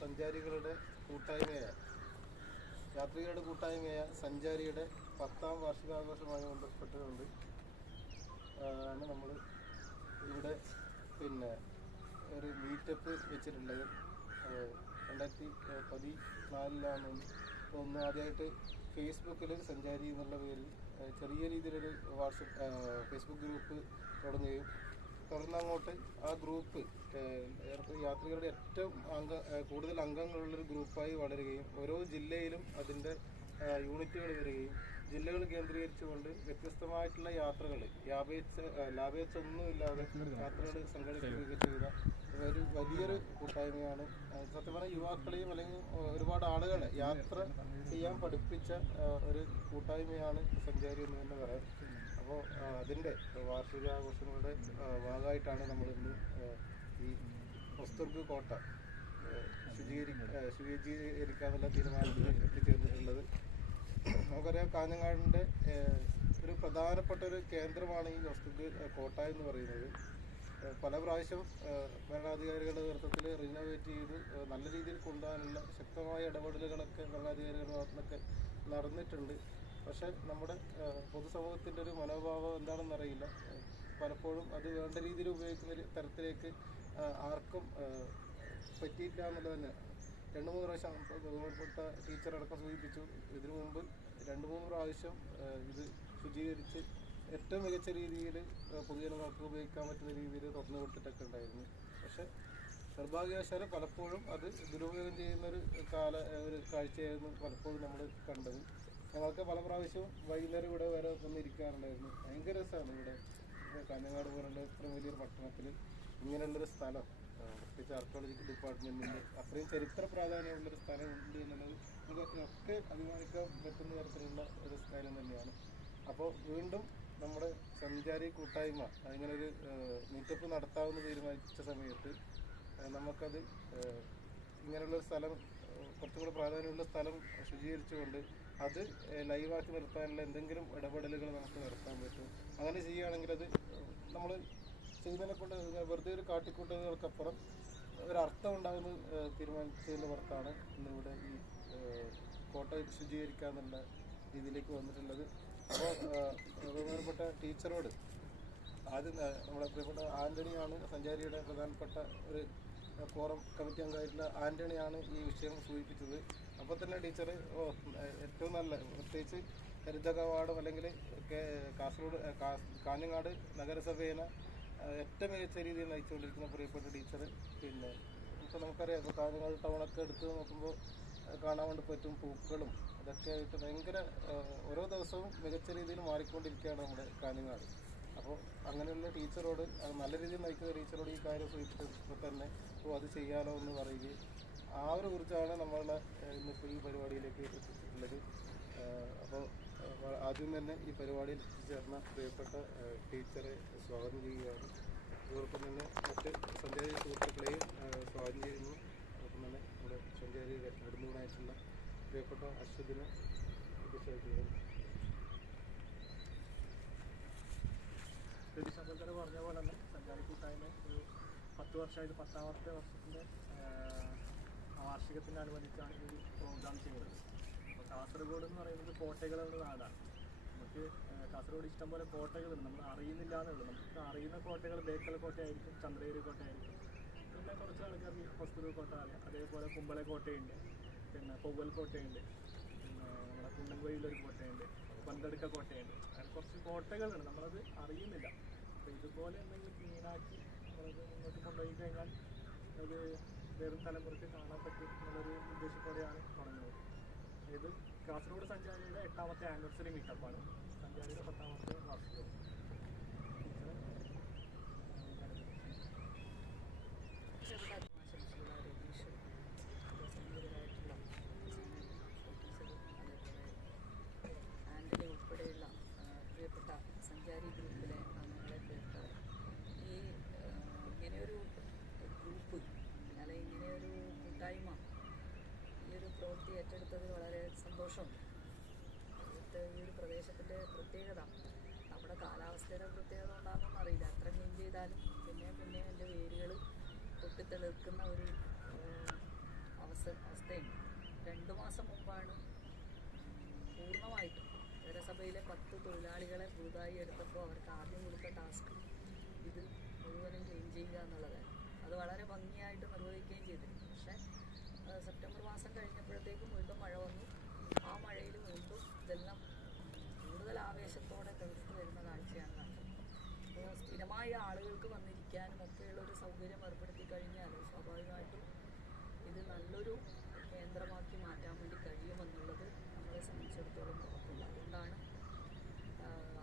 സഞ്ചാരികളുടെ കൂട്ടായ്മയായ യാത്രികരുടെ കൂട്ടായ്മയായ സഞ്ചാരിയുടെ പത്താം വാർഷികാഘോഷമായി ബന്ധപ്പെട്ടുകൊണ്ട് ആണ് നമ്മൾ ഇവിടെ പിന്നെ ഒരു മീറ്റപ്പ് വെച്ചിട്ടുള്ളത്. രണ്ടായിരത്തി പതിനാലിലാണ്. ഒന്ന് ആദ്യമായിട്ട് ഫേസ്ബുക്കിൽ സഞ്ചാരി എന്നുള്ള പേരിൽ ചെറിയ രീതിയിലൊരു വാട്സപ്പ് ഫേസ്ബുക്ക് ഗ്രൂപ്പ് തുടങ്ങുകയും തുടർന്ന് അങ്ങോട്ട് ആ ഗ്രൂപ്പ് യാത്രികരുടെ ഏറ്റവും അംഗ കൂടുതൽ അംഗങ്ങളുള്ളൊരു ഗ്രൂപ്പായി വളരുകയും ഓരോ ജില്ലയിലും അതിന്റെ യൂണിറ്റുകൾ വരികയും ജില്ലകൾ കേന്ദ്രീകരിച്ചുകൊണ്ട് വ്യത്യസ്തമായിട്ടുള്ള യാത്രകൾ ലാഭേച്ഛ ലാഭേച്ഛ ഒന്നുമില്ലാതെ യാത്രകൾ സംഘടിപ്പിക്കുക ചെയ്ത ഒരു വലിയൊരു കൂട്ടായ്മയാണ്. സത്യം പറഞ്ഞാൽ യുവാക്കളെയും അല്ലെങ്കിൽ ഒരുപാട് ആളുകളെ യാത്ര ചെയ്യാൻ പഠിപ്പിച്ച ഒരു കൂട്ടായ്മയാണ് സഞ്ചാരി എന്ന് തന്നെ പറയാം. അപ്പോൾ അതിന്റെ വാർഷികാഘോഷങ്ങളുടെ ഭാഗമായിട്ടാണ് നമ്മൾ ഇന്ന് ഈ ഒസ്തുർഗ് കോട്ട ശുചീകരിക്കുക ശുചീകരിക്കാനുള്ള തീരുമാനത്തിൽ എത്തിച്ചേർന്നിട്ടുള്ളത്. നമുക്കറിയാം കാഞ്ഞങ്ങാടിന്റെ ഒരു പ്രധാനപ്പെട്ട ഒരു കേന്ദ്രമാണ് ഈ ഒസ്തുർഗ് കോട്ട എന്ന് പറയുന്നത്. പല പ്രാവശ്യം ഭരണാധികാരികളുടെ നേതൃത്വത്തിൽ റിനോവേറ്റ് ചെയ്ത് നല്ല രീതിയിൽ കൊണ്ടുപോകാനുള്ള ശക്തമായ ഇടപെടലുകളൊക്കെ ഭരണാധികാരികളുടെ ഭാഗത്തുനിന്നൊക്കെ നടന്നിട്ടുണ്ട്. പക്ഷെ നമ്മുടെ പൊതുസമൂഹത്തിന്റെ ഒരു മനോഭാവം എന്താണെന്ന് അറിയില്ല. പലപ്പോഴും അത് വേണ്ട രീതിയിൽ ഉപയോഗിക്കുന്ന തരത്തിലേക്ക് ആർക്കും പറ്റിയില്ല എന്നുള്ളത് തന്നെ രണ്ട് മൂന്ന് പ്രാവശ്യം ബഹുമാനപ്പെട്ട ടീച്ചർ അടക്കം സൂചിപ്പിച്ചു. ഇതിനു മുമ്പ് രണ്ട് മൂന്ന് പ്രാവശ്യം ഇത് ശുചീകരിച്ച് ഏറ്റവും മികച്ച രീതിയിൽ പൊതുജനങ്ങൾക്ക് ഉപയോഗിക്കാൻ പറ്റുന്ന രീതിയിൽ തുറന്നു കൊടുത്തിട്ടൊക്കെ ഉണ്ടായിരുന്നു. പക്ഷെ നിർഭാഗ്യവശാൽ പലപ്പോഴും അത് ദുരുപയോഗം ചെയ്യുന്ന ഒരു കാല ഒരു കാഴ്ചയായിരുന്നു പലപ്പോഴും നമ്മൾ കണ്ടത്. ഞങ്ങൾക്ക് പല പ്രാവശ്യവും വൈകുന്നേരം ഇവിടെ വരെ വന്നിരിക്കാറുണ്ടായിരുന്നു. ഭയങ്കര രസമാണ് ഇവിടെ. കാഞ്ഞങ്ങാട് പോലുള്ള ഇത്ര വലിയൊരു പട്ടണത്തിൽ ഇങ്ങനെയുള്ളൊരു സ്ഥലം പ്രത്യേകിച്ച് ആർക്കോളജിക്കൽ ഡിപ്പാർട്ട്മെന്റിന്റെ അത്രയും ചരിത്ര പ്രാധാന്യമുള്ളൊരു സ്ഥലം ഉണ്ട് എന്നുള്ളത് നമുക്കൊക്കെ അഭിമാനിക്കാൻ പറ്റുന്ന തരത്തിലുള്ള ഒരു കാര്യം തന്നെയാണ്. അപ്പോൾ വീണ്ടും നമ്മുടെ സഞ്ചാരി കൂട്ടായ്മ അങ്ങനെ ഒരു മീറ്റപ്പ് നടത്താമെന്ന് തീരുമാനിച്ച സമയത്ത് നമുക്കത് ഇങ്ങനെയുള്ള സ്ഥലം കുറച്ചുകൂടെ പ്രാധാന്യമുള്ള സ്ഥലം ശുചീകരിച്ചുകൊണ്ട് അത് ലൈവാക്കി നിർത്താനുള്ള എന്തെങ്കിലും ഇടപെടലുകൾ നമുക്ക് നടത്താൻ പറ്റും. അങ്ങനെ ചെയ്യുകയാണെങ്കിൽ അത് നമ്മൾ ചെയ്യുന്നതിനെ കൊണ്ട് വെറുതെ ഒരു കാട്ടിക്കൂട്ടലുകൾക്കപ്പുറം ഒരർത്ഥം ഉണ്ടാകുന്ന തീരുമാനിച്ചതിന്റെ പുറത്താണ് ഇന്നിവിടെ ഈ ആ, കോട്ട ശുചീകരിക്കാന്നുള്ള രീതിയിലേക്ക് വന്നിട്ടുള്ളത്. അപ്പോൾ ബഹുമാനപ്പെട്ട ടീച്ചറോട് ആദ്യം നമ്മുടെ പ്രിയപ്പെട്ട ആന്റണിയാണ് സഞ്ചാരിയുടെ പ്രധാനപ്പെട്ട ഒരു കോറം കമ്മിറ്റി അംഗമായിട്ടുള്ള ആന്റണിയാണ് ഈ വിഷയം സൂചിപ്പിച്ചത്. അപ്പോൾ തന്നെ ടീച്ചർ ഏറ്റവും നല്ല പ്രത്യേകിച്ച് ഹരിതക വാർഡും അല്ലെങ്കിൽ കാസർഗോഡ് കാഞ്ഞങ്ങാട് നഗരസഭേനെ ഏറ്റവും മികച്ച രീതിയിൽ നയിച്ചുകൊണ്ടിരിക്കുന്ന പ്രിയപ്പെട്ട ടീച്ചർ പിന്നെ ഇപ്പോൾ നമുക്കറിയാം ഇപ്പോൾ കാഞ്ഞങ്ങാട് ടൗണൊക്കെ എടുത്ത് നോക്കുമ്പോൾ കാണാൻ വേണ്ടി പറ്റും പൂക്കളും അതൊക്കെ ആയിട്ട് ഭയങ്കര ഓരോ ദിവസവും മികച്ച രീതിയിൽ മാറിക്കൊണ്ടിരിക്കുകയാണ് നമ്മുടെ കാഞ്ഞങ്ങാട്. അപ്പോൾ അങ്ങനെയുള്ള ടീച്ചറോട് നല്ല രീതിയിൽ നയിക്കുന്ന ടീച്ചറോട് ഈ കാര്യം സൂചിപ്പിച്ചപ്പോൾ തന്നെ ഓ അത് ചെയ്യാലോ എന്ന് പറയുകയും ആ ഒരു കുറിച്ചാണ് നമ്മളുടെ ഇന്നിപ്പോൾ ഈ പരിപാടിയിലേക്ക് എത്തിച്ചിട്ടുള്ളത്. അപ്പോൾ ആദ്യം തന്നെ ഈ പരിപാടിയിൽ എത്തിച്ചേർന്ന പ്രിയപ്പെട്ട ടീച്ചറെ സ്വാഗതം ചെയ്യുകയാണ്. അതോടൊപ്പം തന്നെ മറ്റ് സഞ്ചാരി സുഹൃത്തുക്കളെയും സ്വാഗതം ചെയ്യുന്നു. അതോടൊപ്പം തന്നെ നമ്മുടെ സഞ്ചാരിയുടെ നെടുന്നൂടായിട്ടുള്ള പ്രിയപ്പെട്ട അശ്വതിനെ രവി ശങ്കർ പറഞ്ഞ പോലെ തന്നെ സഞ്ചാരി കൂട്ടായ്മ ഒരു പത്ത് വർഷമായിട്ട് പത്താമത്തെ വർഷത്തിന്റെ വാർഷികത്തിനനുബന്ധിച്ചാണ് ഈ ഒരു പ്രോഗ്രാം ചെയ്യുന്നത്. അപ്പോൾ കാസർഗോഡ് എന്ന് പറയുന്നത് കോട്ടകളുടെ നാടാണ്. നമുക്ക് കാസർഗോഡ് ഇഷ്ടംപോലെ കോട്ടകളുണ്ട്. നമ്മൾ അറിയുന്നില്ല എന്നേ ഉള്ളൂ. നമുക്ക് അറിയുന്ന കോട്ടകൾ ബേക്കൽ കോട്ടയായിരിക്കും ചന്ദ്രഗിരി കോട്ടയായിരിക്കും. പിന്നെ കുറച്ച് ആൾക്കാർക്ക് ഹൊസ്തൂർ കോട്ട അറിയാം. അതേപോലെ കുമ്പള കോട്ടയുണ്ട്. പിന്നെ പൊവ്വൽ കോട്ടയുണ്ട്. പിന്നെ നമ്മുടെ ഉണ്ട് കോട്ടയുണ്ട്. പന്തടുക്ക കോട്ടയുണ്ട്. അങ്ങനെ കുറച്ച് കോട്ടകളുണ്ട്. നമ്മളത് അറിയുന്നില്ല. അപ്പോൾ ഇതുപോലെ എന്തെങ്കിലും ക്ലീനാക്കി നമ്മളത് മുന്നോട്ട് കൊണ്ടുപോയി കഴിഞ്ഞാൽ അത് വരും തലമുറയ്ക്ക് കാണാൻ പറ്റും എന്നുള്ളൊരു ഉദ്ദേശത്തോടെയാണ് തുടങ്ങുന്നത്. ഇത് കാസർഗോഡ് സഞ്ചാരിയുടെ എട്ടാമത്തെ ആനിവേഴ്സറി മീറ്റപ്പാണ് സഞ്ചാരിയുടെ പത്താമത്തെ വാർഷികം. ആശംസകൾ രതീഷ് സന്നിഹിതരായിട്ടുള്ള ടീച്ചറും അതേപോലെ ആന്റണി ഉൾപ്പെടെയുള്ള ആ, പ്രിയപ്പെട്ട സഞ്ചാരി ഗ്രൂപ്പിലെ അംഗങ്ങളെ പ്രിയപ്പെട്ടവർ ഈ ഇങ്ങനെയൊരു പ്രവൃത്തി ഏറ്റെടുത്തതിൽ വളരെ സന്തോഷമുണ്ട്. ഈ ഒരു പ്രദേശത്തിന്റെ പ്രത്യേകത നമ്മുടെ കാലാവസ്ഥയുടെ പ്രത്യേകത ഉണ്ടാകുമെന്ന് അറിയില്ല. എത്ര ക്ലീൻ ചെയ്താലും പിന്നെയും പിന്നെയും എന്റെ വേരുകൾ പൊട്ടിത്തെളിർക്കുന്ന ഒരു അവസ്ഥ അവസ്ഥയുണ്ട്. രണ്ട് മാസം മുമ്പാണ് പൂർണമായിട്ടും നഗരസഭയിലെ പത്ത് തൊഴിലാളികളെ പുതുതായി എടുത്തപ്പോൾ അവർക്ക് ആദ്യം കൊടുത്ത ടാസ്ക് ഇത് മുഴുവനും ക്ലീൻ ചെയ്യുക എന്നുള്ളതായിരുന്നു അത് വളരെ ഭംഗിയായിട്ട് നിർവഹിക്കുകയും ചെയ്തിരുന്നു പക്ഷേ ആ, സെപ്റ്റംബർ മാസം കഴിഞ്ഞപ്പോഴത്തേക്കും വീണ്ടും മഴ വന്നു. ആ മഴയിൽ വീണ്ടും ഇതെല്ലാം കൂടുതൽ ആവേശത്തോടെ തീർത്ത് വരുന്ന കാഴ്ചയാണ് അപ്പോൾ സ്ഥിരമായി ആളുകൾക്ക് വന്നിരിക്കാനും ഒക്കെയുള്ള ഒരു സൗകര്യം ഏർപ്പെടുത്തി കഴിഞ്ഞാൽ സ്വാഭാവികമായിട്ടും ഇത് നല്ലൊരു കേന്ദ്രമാക്കി മാറ്റാൻ വേണ്ടി കഴിയുമെന്നുള്ളത് നമ്മളെ സംബന്ധിച്ചിടത്തോളം ഉറപ്പില്ല അതുകൊണ്ടാണ്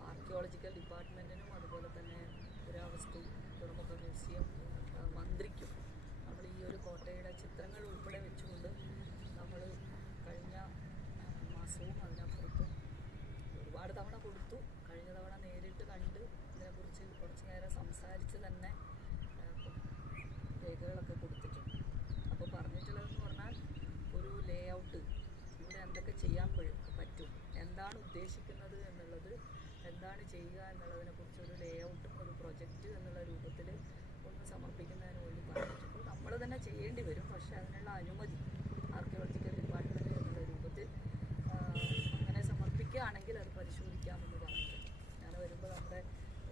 ആർക്കിയോളജിക്കൽ ഡിപ്പാർട്ട്മെന്റിനും അതുപോലെ തന്നെ പുരാവസ്തു തുറമുഖ മ്യൂസിയം മന്ത്രിക്കും നമ്മൾ ഈ ഒരു കോട്ടയുടെ ചിത്രങ്ങൾ ഉൾപ്പെടെ വെച്ചുകൊണ്ട് നമ്മൾ കഴിഞ്ഞ മാസവും അതിനപ്പുറത്തും ഒരുപാട് തവണ കൊടുത്തു. കഴിഞ്ഞ തവണ നേരിട്ട് കണ്ട് ഇതിനെക്കുറിച്ച് കുറച്ച് നേരം സംസാരിച്ച് തന്നെ രേഖകളൊക്കെ കൊടുത്തിട്ടുണ്ട്. അപ്പോൾ പറഞ്ഞിട്ടുള്ളതെന്ന് പറഞ്ഞാൽ ഒരു ലേ ഔട്ട് ഇവിടെ എന്തൊക്കെ ചെയ്യാൻ പറ്റും എന്താണ് ഉദ്ദേശിക്കുന്നത് എന്നുള്ളത് എന്താണ് ചെയ്യുക എന്നുള്ളതിനെ കുറിച്ച് ഒരു ലേ ഔട്ടും ഒരു പ്രൊജക്റ്റ് എന്നുള്ള രൂപത്തിൽ ഒന്ന് സമർപ്പിക്കുന്നതിന് വേണ്ടി പറഞ്ഞിട്ടുണ്ട്. നമ്മൾ തന്നെ ചെയ്യേണ്ടി വരും. പക്ഷേ അതിനുള്ള അനുമതി ആർക്കിയോളജിക്കൽ ഡിപ്പാർട്ട്മെന്റ് എന്നുള്ള രൂപത്തിൽ ആ, അങ്ങനെ സമർപ്പിക്കുകയാണെങ്കിൽ അത് പരിശോധിക്കാമെന്ന് പറഞ്ഞിട്ടുണ്ട് ഞാൻ വരുമ്പോൾ നമ്മുടെ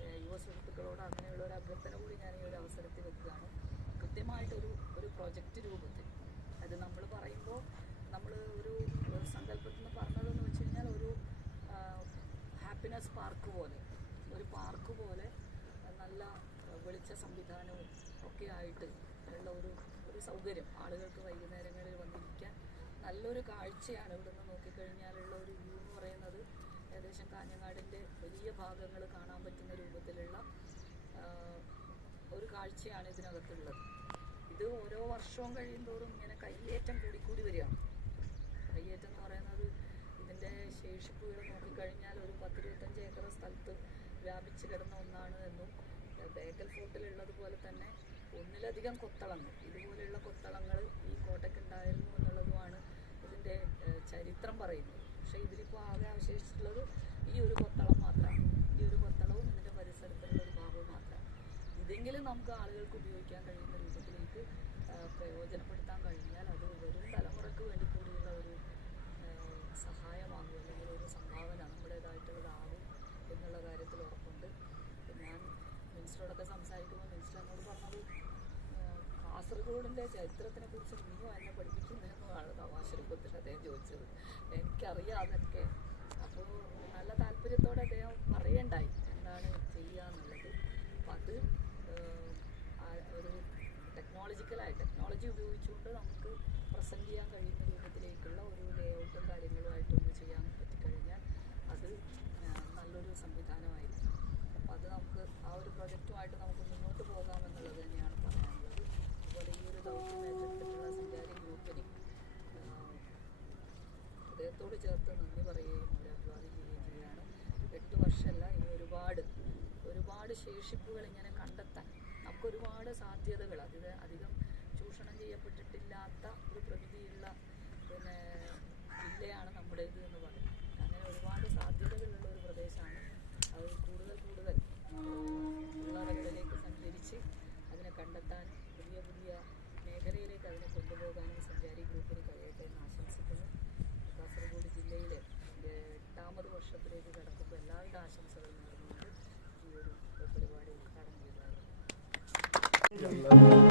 ഏഹ്, യുവ സുഹൃത്തുക്കളോട് അങ്ങനെയുള്ള ഒരു അഭ്യർത്ഥന കൂടി ഞാൻ ഈ ഒരു അവസരത്തിൽ വെക്കുകയാണ്. കൃത്യമായിട്ടൊരു ഒരു പ്രൊജക്റ്റ് രൂപത്തിൽ. അത് നമ്മൾ പറയുമ്പോൾ നമ്മൾ ഒരു സങ്കല്പത്തിൽ നിന്ന് പറഞ്ഞതെന്ന് വെച്ച് കഴിഞ്ഞാൽ ഒരു ഹാപ്പിനെസ് പാർക്ക് പോലെ ഒരു പാർക്ക് പോലെ നല്ല വെളിച്ച സംവിധാനവും ഒക്കെ ആയിട്ട് ഉള്ള ഒരു ഒരു സൗകര്യം. ആളുകൾക്ക് വൈകുന്നേരങ്ങളിൽ വന്നിരിക്കാൻ നല്ലൊരു കാഴ്ചയാണ് ഇവിടെ നിന്ന് നോക്കിക്കഴിഞ്ഞാലുള്ള ഒരു വ്യൂ എന്ന് പറയുന്നത്. ഏകദേശം കാഞ്ഞങ്ങാടിന്റെ വലിയ ഭാഗങ്ങൾ കാണാൻ പറ്റുന്ന രൂപത്തിലുള്ള ഒരു കാഴ്ചയാണ് ഇതിനകത്തുള്ളത്. ഇത് ഓരോ വർഷവും കഴിയുന്തോറും ഇങ്ങനെ കയ്യേറ്റം കൂടിക്കൂടി വരികയാണ്. കയ്യേറ്റം എന്ന് പറയുന്നത് ഇതിന്റെ ശേഷിപ്പുകൾ നോക്കിക്കഴിഞ്ഞാൽ ഒരു പത്തിരുപത്തഞ്ച് ഏക്കർ സ്ഥലത്ത് വ്യാപിച്ചു കിടന്ന ഒന്നാണ് എന്നും ബേക്കൽ ഫോർട്ടിലുള്ളത് പോലെ തന്നെ ഒന്നിലധികം കൊത്തളങ്ങൾ. ഇതുപോലെയുള്ള കൊത്തളങ്ങൾ ഈ കോട്ടയ്ക്കുണ്ടായിരുന്നു എന്നുള്ളതുമാണ് ഇതിന്റെ ചരിത്രം പറയുന്നത്. ഇതിലിപ്പോൾ ആകെ അവശേഷിച്ചിട്ടുള്ളത് ഈ ഒരു കൊത്തളം മാത്രമാണ് ഈ ഒരു കൊത്തളവും ഇതിന്റെ പരിസരത്തുള്ള ഒരു ഭാഗവും മാത്രമാണ് ഇതെങ്കിലും നമുക്ക് ആളുകൾക്ക് ഉപയോഗിക്കാൻ കഴിയുന്ന രൂപത്തിലേക്ക് പ്രയോജനപ്പെടുത്താൻ കഴിഞ്ഞാൽ അത് വരും തലമുറയ്ക്ക് വേണ്ടി കാസർഗോഡിന്റെ ചരിത്രത്തിനെ കുറിച്ച് നീയോ എന്നെ പഠിപ്പിക്കുന്നതെന്നുമാണ് തമാശരൂപത്തിൽ അദ്ദേഹം ചോദിച്ചത്. എനിക്കറിയാം അതൊക്കെ അപ്പോൾ നല്ല താല്പര്യത്തോടെ അദ്ദേഹം പറയണ്ടായി എന്താണ് ചെയ്യാന്നുള്ളത് അപ്പം അത് ഒരു ടെക്നോളജിക്കലായി ടെക്നോളജി ഉപയോഗിച്ചുകൊണ്ട് നമുക്ക് പ്രസന്റ് ചെയ്യാൻ കഴിയുന്ന രൂപത്തിലേക്കുള്ള ഒരു ലേഔട്ടും കാര്യങ്ങളുമായിട്ടൊന്ന് ചെയ്യാൻ പറ്റിക്കഴിഞ്ഞാൽ അത് ഏഹ്, നല്ലൊരു സംവിധാനമായിരിക്കും അപ്പോൾ അത് നമുക്ക് ആ ഒരു പ്രൊജക്റ്റുമായിട്ട് നമുക്ക് മുന്നോട്ട് പോകാമെന്നുള്ളത് തന്നെയാണ് പറയാനുള്ളത് അതുപോലെ ഈ ഒരു ദൗത്യം ഏറ്റെടുത്തിട്ടുള്ള സഞ്ചാരി ഗ്രൂപ്പിന് ഏഹ്, ഹൃദയത്തോട് ചേർത്ത് നന്ദി പറയുകയും അവരെ അഭിവാദിക്കുകയും ചെയ്യുകയാണ് എട്ട് വർഷമല്ല ഇനി ഒരുപാട് ഒരുപാട് ശേഷിപ്പുകൾ ഇങ്ങനെ കണ്ടെത്താൻ നമുക്ക് ഒരുപാട് സാധ്യതകൾ. അതിൽ അധികം ചൂഷണം ചെയ്യപ്പെട്ടിട്ടില്ലാത്ത ഒരു പ്രകൃതിയുള്ള പിന്നെ ജില്ലയാണ് നമ്മുടേത് എന്ന് പറയുന്നത്. അങ്ങനെ ഒരുപാട് സാധ്യതകളുള്ള ഒരു പ്രദേശമാണ്. അത് കൂടുതൽ കൂടുതൽ ഉള്ളവരിലേക്ക് സഞ്ചരിച്ച് അതിനെ കണ്ടെത്താൻ പുതിയ പുതിയ മേഖലയിലേക്ക് അതിനെ കൊണ്ടുപോകാനും സഞ്ചാരി ഗ്രൂപ്പിന് കഴിയട്ടെ എന്ന് ആശംസിക്കുന്നു. കാസർഗോഡ് ഇതിന്റെ എട്ടാമത് വർഷത്തിലേക്ക് കടക്കുമ്പോൾ എല്ലാവരുടെ ആശംസകൾ 人 了